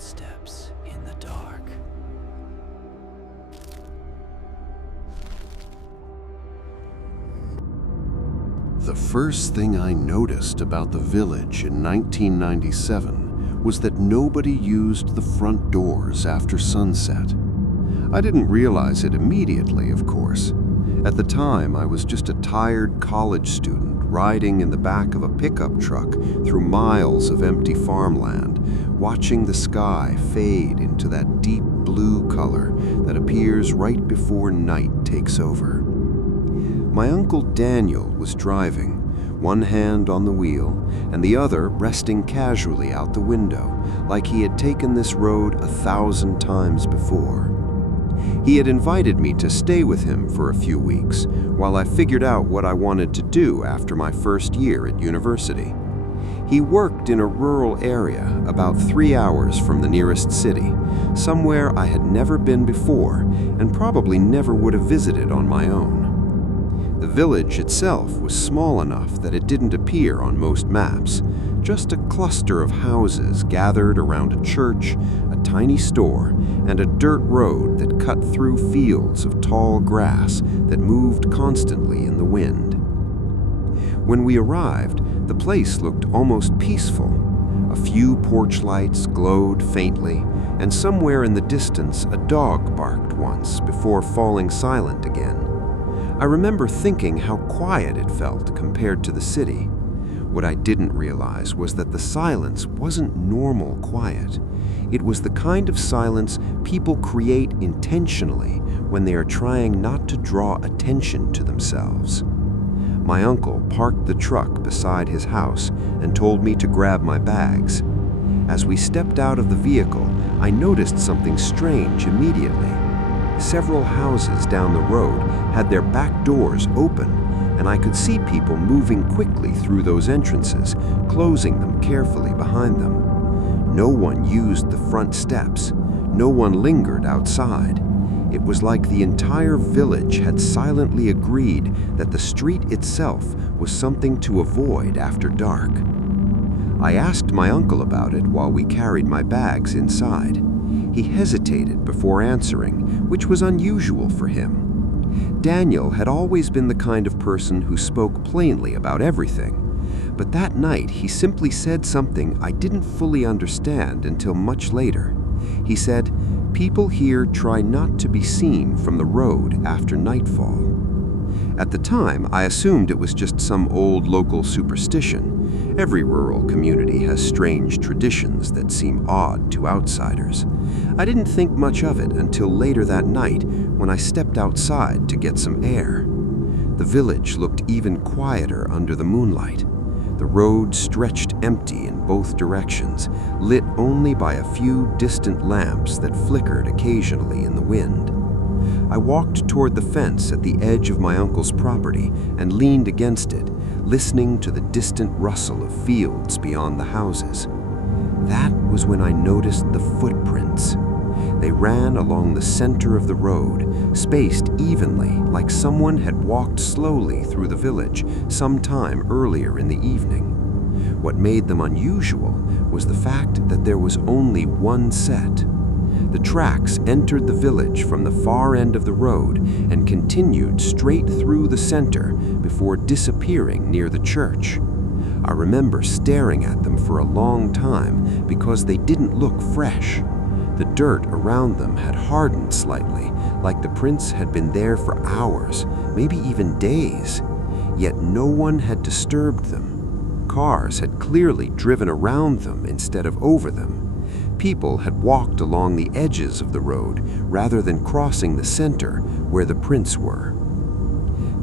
footsteps in the dark. The first thing I noticed about the village in 1997 was that nobody used the front doors after sunset. I didn't realize it immediately, of course. At the time, I was just a tired college student riding in the back of a pickup truck through miles of empty farmland, watching the sky fade into that deep blue color that appears right before night takes over. My uncle Daniel was driving, one hand on the wheel and the other resting casually out the window, like he had taken this road 1,000 times before. He had invited me to stay with him for a few weeks while I figured out what I wanted to do after my first year at university. He worked in a rural area about 3 hours from the nearest city, somewhere I had never been before and probably never would have visited on my own. The village itself was small enough that it didn't appear on most maps, just a cluster of houses gathered around a church, a tiny store, and a dirt road that cut through fields of tall grass that moved constantly in the wind. When we arrived, the place looked almost peaceful. A few porch lights glowed faintly, and somewhere in the distance a dog barked once before falling silent again. I remember thinking how quiet it felt compared to the city. What I didn't realize was that the silence wasn't normal quiet. It was the kind of silence people create intentionally when they are trying not to draw attention to themselves. My uncle parked the truck beside his house and told me to grab my bags. As we stepped out of the vehicle, I noticed something strange immediately. Several houses down the road had their back doors open, and I could see people moving quickly through those entrances, closing them carefully behind them. No one used the front steps. No one lingered outside. It was like the entire village had silently agreed that the street itself was something to avoid after dark. I asked my uncle about it while we carried my bags inside. He hesitated before answering, which was unusual for him. Daniel had always been the kind of person who spoke plainly about everything, but that night he simply said something I didn't fully understand until much later. He said, "People here try not to be seen from the road after nightfall." At the time, I assumed it was just some old local superstition. Every rural community has strange traditions that seem odd to outsiders. I didn't think much of it until later that night when I stepped outside to get some air. The village looked even quieter under the moonlight. The road stretched empty in both directions, lit only by a few distant lamps that flickered occasionally in the wind. I walked toward the fence at the edge of my uncle's property and leaned against it, listening to the distant rustle of fields beyond the houses. That was when I noticed the footprints. They ran along the center of the road, spaced evenly like someone had walked slowly through the village sometime earlier in the evening. What made them unusual was the fact that there was only one set. The tracks entered the village from the far end of the road and continued straight through the center before disappearing near the church. I remember staring at them for a long time because they didn't look fresh. The dirt around them had hardened slightly, like the prints had been there for hours, maybe even days. Yet no one had disturbed them. Cars had clearly driven around them instead of over them. People had walked along the edges of the road rather than crossing the center where the prints were.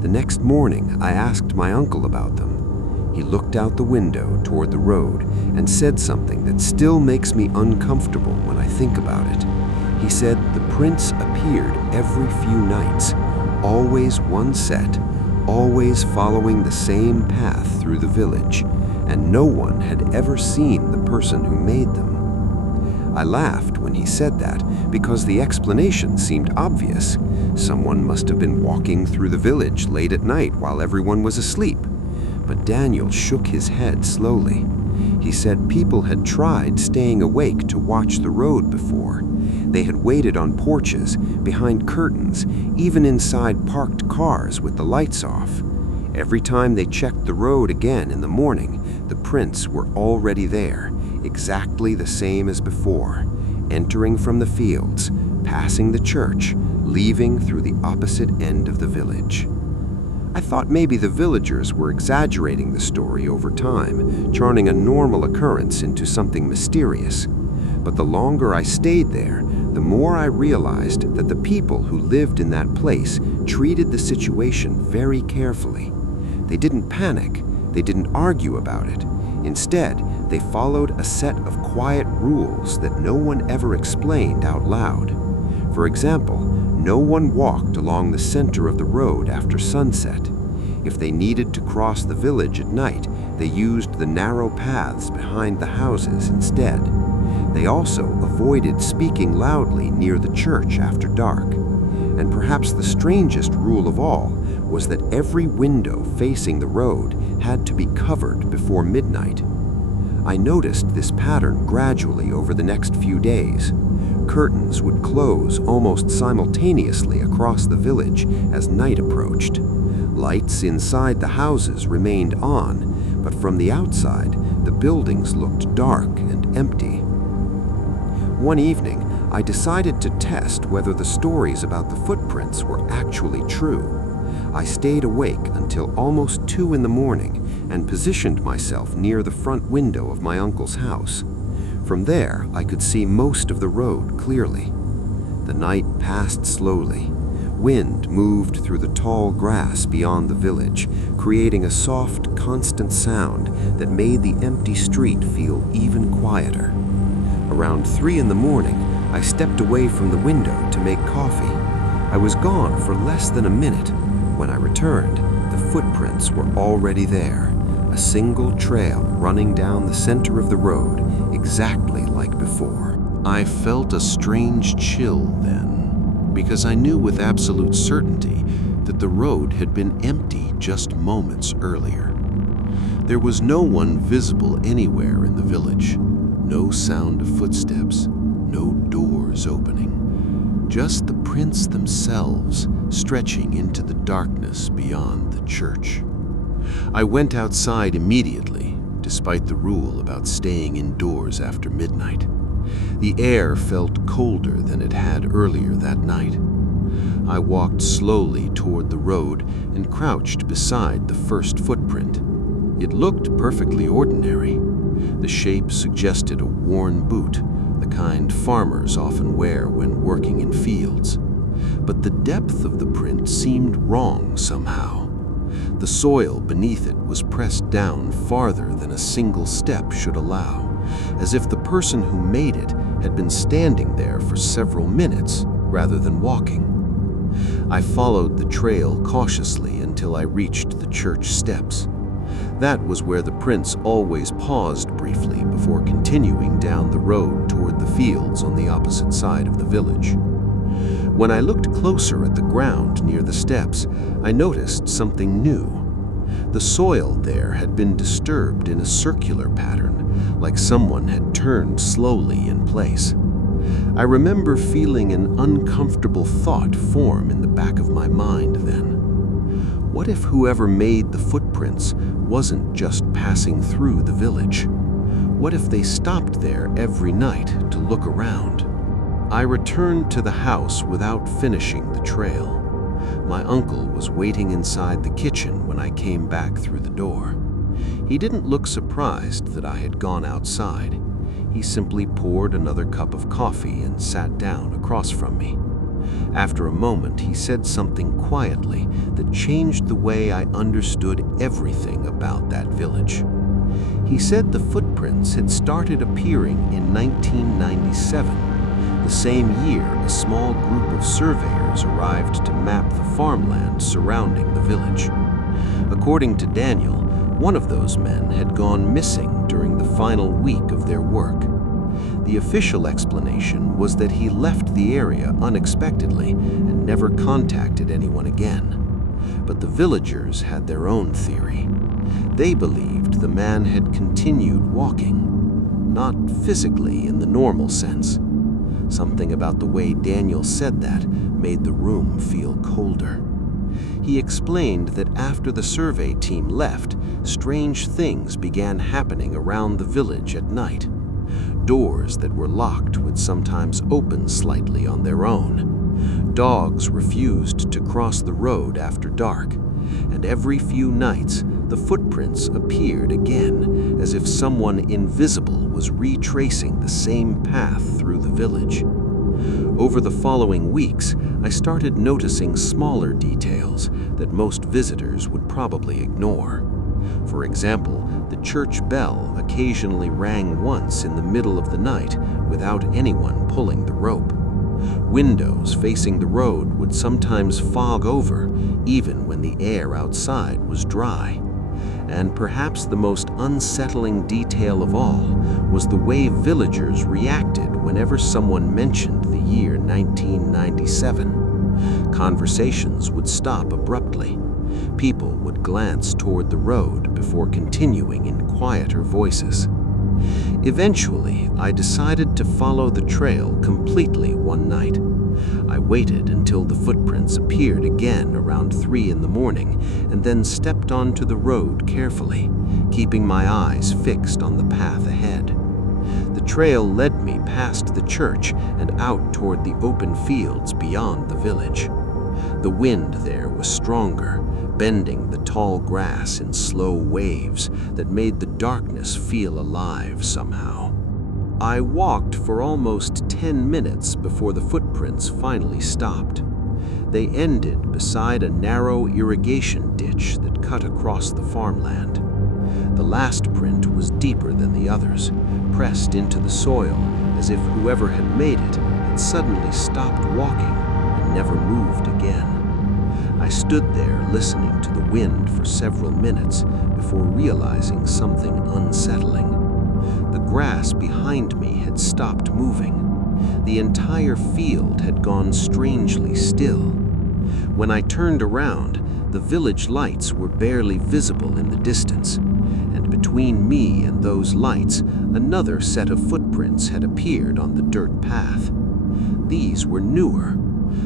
The next morning, I asked my uncle about them. He looked out the window toward the road and said something that still makes me uncomfortable when I think about it. He said the prints appeared every few nights, always one set, always following the same path through the village, and no one had ever seen the person who made them. I laughed when he said that because the explanation seemed obvious. Someone must have been walking through the village late at night while everyone was asleep. But Daniel shook his head slowly. He said people had tried staying awake to watch the road before. They had waited on porches, behind curtains, even inside parked cars with the lights off. Every time they checked the road again in the morning, the prints were already there, exactly the same as before, entering from the fields, passing the church, leaving through the opposite end of the village. I thought maybe the villagers were exaggerating the story over time, turning a normal occurrence into something mysterious. But the longer I stayed there, the more I realized that the people who lived in that place treated the situation very carefully. They didn't panic, they didn't argue about it. Instead, they followed a set of quiet rules that no one ever explained out loud. For example, no one walked along the center of the road after sunset. If they needed to cross the village at night, they used the narrow paths behind the houses instead. They also avoided speaking loudly near the church after dark. And perhaps the strangest rule of all was that every window facing the road had to be covered before midnight. I noticed this pattern gradually over the next few days. Curtains would close almost simultaneously across the village as night approached. Lights inside the houses remained on, but from the outside, the buildings looked dark and empty. One evening, I decided to test whether the stories about the footprints were actually true. I stayed awake until almost 2 in the morning and positioned myself near the front window of my uncle's house. From there, I could see most of the road clearly. The night passed slowly. Wind moved through the tall grass beyond the village, creating a soft, constant sound that made the empty street feel even quieter. Around 3 in the morning, I stepped away from the window to make coffee. I was gone for less than a minute. When I returned, the footprints were already there, a single trail running down the center of the road, exactly like before. I felt a strange chill then, because I knew with absolute certainty that the road had been empty just moments earlier. There was no one visible anywhere in the village, no sound of footsteps, no doors opening, just the prints themselves stretching into the darkness beyond the church. I went outside immediately, despite the rule about staying indoors after midnight. The air felt colder than it had earlier that night. I walked slowly toward the road and crouched beside the first footprint. It looked perfectly ordinary. The shape suggested a worn boot, the kind farmers often wear when working in fields. But the depth of the print seemed wrong somehow. The soil beneath it was pressed down farther than a single step should allow, as if the person who made it had been standing there for several minutes rather than walking. I followed the trail cautiously until I reached the church steps. That was where the prints always paused briefly before continuing down the road toward the fields on the opposite side of the village. When I looked closer at the ground near the steps, I noticed something new. The soil there had been disturbed in a circular pattern, like someone had turned slowly in place. I remember feeling an uncomfortable thought form in the back of my mind then. What if whoever made the footprints wasn't just passing through the village? What if they stopped there every night to look around? I returned to the house without finishing the trail. My uncle was waiting inside the kitchen when I came back through the door. He didn't look surprised that I had gone outside. He simply poured another cup of coffee and sat down across from me. After a moment, he said something quietly that changed the way I understood everything about that village. He said the footprints had started appearing in 1997, the same year a small group of surveyors arrived to map the farmland surrounding the village. According to Daniel, one of those men had gone missing during the final week of their work. The official explanation was that he left the area unexpectedly and never contacted anyone again. But the villagers had their own theory. They believed the man had continued walking, not physically in the normal sense. Something about the way Daniel said that made the room feel colder. He explained that after the survey team left, strange things began happening around the village at night. Doors that were locked would sometimes open slightly on their own. Dogs refused to cross the road after dark, and every few nights the footprints appeared again, as if someone invisible was retracing the same path through the village. Over the following weeks, I started noticing smaller details that most visitors would probably ignore. For example, the church bell occasionally rang once in the middle of the night without anyone pulling the rope. Windows facing the road would sometimes fog over, even when the air outside was dry. And perhaps the most unsettling detail of all was the way villagers reacted whenever someone mentioned the year 1997. Conversations would stop abruptly. People would glance toward the road before continuing in quieter voices. Eventually, I decided to follow the trail completely one night. I waited until the footprints appeared again around 3 in the morning and then stepped onto the road carefully, keeping my eyes fixed on the path ahead. The trail led me past the church and out toward the open fields beyond the village. The wind there was stronger, bending the tall grass in slow waves that made the darkness feel alive somehow. I walked for almost 10 minutes before the footprints finally stopped. They ended beside a narrow irrigation ditch that cut across the farmland. The last print was deeper than the others, pressed into the soil as if whoever had made it had suddenly stopped walking and never moved again. I stood there listening to the wind for several minutes before realizing something unsettling. The grass behind me had stopped moving. The entire field had gone strangely still. When I turned around, the village lights were barely visible in the distance, and between me and those lights, another set of footprints had appeared on the dirt path. These were newer.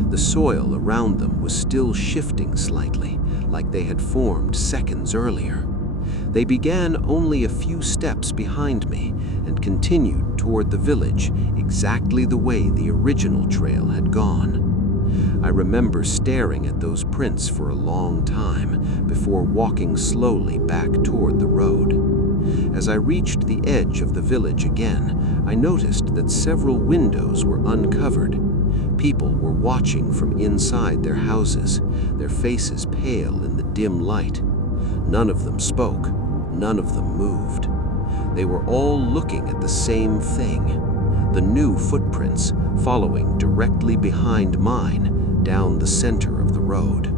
The soil around them was still shifting slightly, like they had formed seconds earlier. They began only a few steps behind me and continued toward the village exactly the way the original trail had gone. I remember staring at those prints for a long time before walking slowly back toward the road. As I reached the edge of the village again, I noticed that several windows were uncovered. People were watching from inside their houses, their faces pale in the dim light. None of them spoke, none of them moved. They were all looking at the same thing, the new footprints following directly behind mine down the center of the road.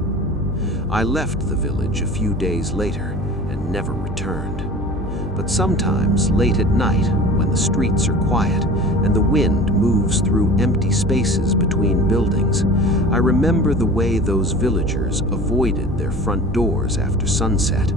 I left the village a few days later and never returned. But sometimes, late at night, when the streets are quiet and the wind moves through empty spaces between buildings, I remember the way those villagers avoided their front doors after sunset.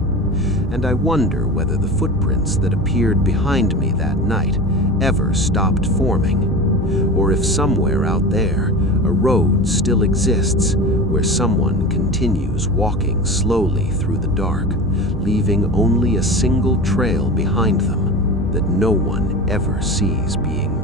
And I wonder whether the footprints that appeared behind me that night ever stopped forming, or if somewhere out there a road still exists where someone continues walking slowly through the dark, leaving only a single trail behind them that no one ever sees being